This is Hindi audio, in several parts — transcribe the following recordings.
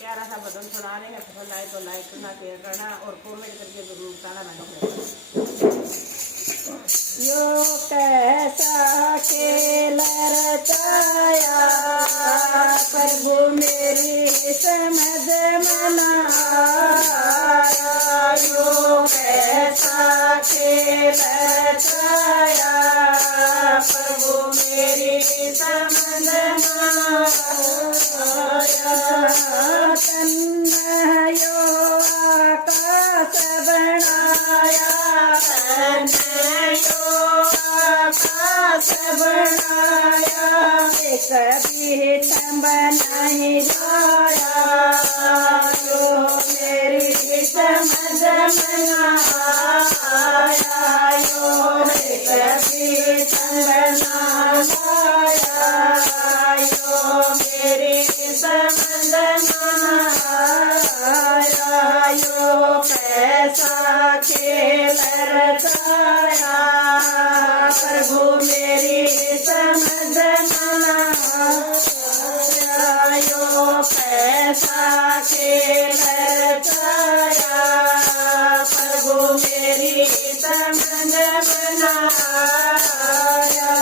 प्यारा सा भजन सुनाने हैं, पसंद आए तो लाइक करना, शेयर करना और कमेंट करके जरूर बताना। मैंने यो कैसा खेल रचाया प्रभु मेरी समझ मना आया। यो कैसा खेल रचाया प्रभु मेरी समझ मना आया। तन्ना यो आकाश बनाया, तन्ना यो आकाश बनाया, कभी नहीं जाया। जो मेरी समझ मना आया, यो कभी ना जाया। यो मेरी समझ मना आया। यो कैसा खेल रचाया प्रभु मेरी समझ मना आया। यो कैसा खेल रचाया प्रभु मेरी समझ मना आया।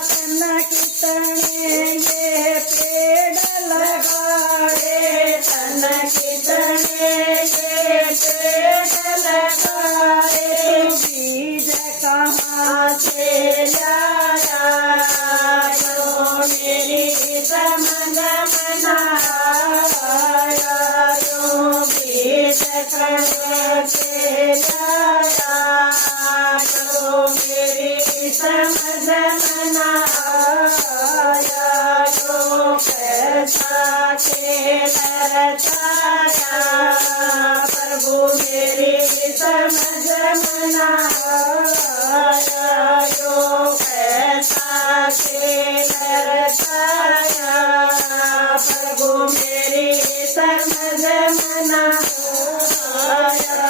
तन कितने ये पेड़ लगाए, तन कितने ये पेड़ लगाए, बीज कहाँ से लाया। यो मेरी समझ मना आया। यो बीज कहाँ से लाया। यो मेरी समझ मना आया। यो कैसा खेल रचाया प्रभु मेरी समझ मना आया। यो कैसा खेल रचाया प्रभु मेरी समझ मना आया।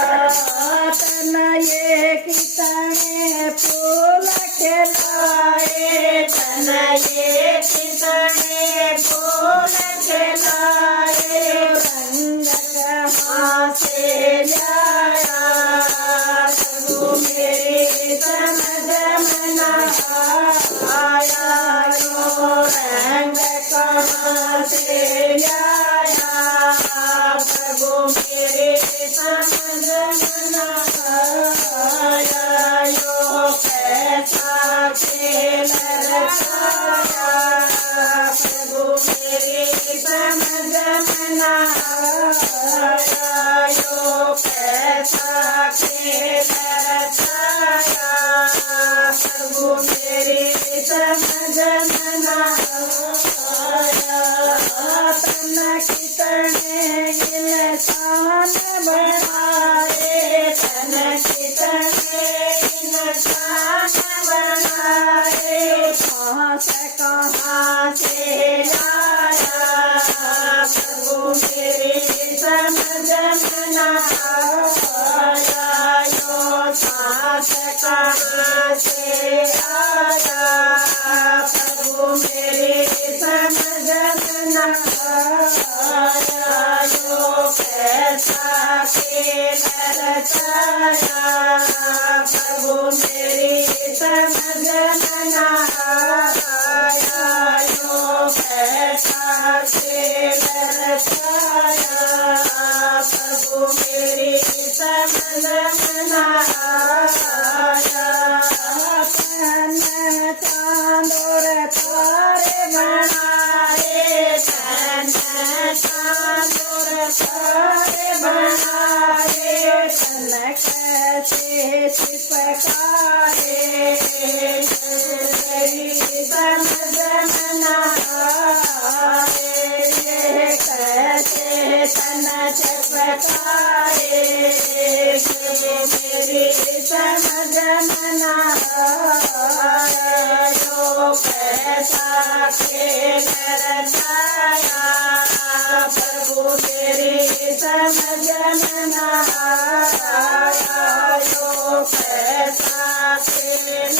तन ये कितने फूल खिलाए, तन ये कितने फूल खिलाए, रंग कहाँ से लाया। प्रभु मेरी समझ मना आया। यो रंग कहाँ से लाया। प्रभु मेरी समझ मना आया। यो कैसा खेल रचाया प्रभु मेरी समझ मना आया। यो कैसा खेल रचाया प्रभु मेरी समझ मना आया। तन कितने इंसान बनाए, तन कितने इंसान बनाए, कहाँ से लाया। प्रभु मेरी समझ मना आया। यो सांस कहाँ से आया। प्रभु मेरी समझ मना आया। यो कैसा खेल रचाया प्रभु मेरी समझ मना आया। यो कैसा खेल रचाया प्रभु मेरी समझ मना आया। तन चांद और तारे बनाए, तन चांद और तारे बनाए, तन कैसे चिपकाए। मेरी समझ मना आए। ये कैसे तन चिपकाए। मेरी समझ मना आया। यो कैसा खेल रचाया प्रभु मेरी समझ मना आया। यो कैसा खेल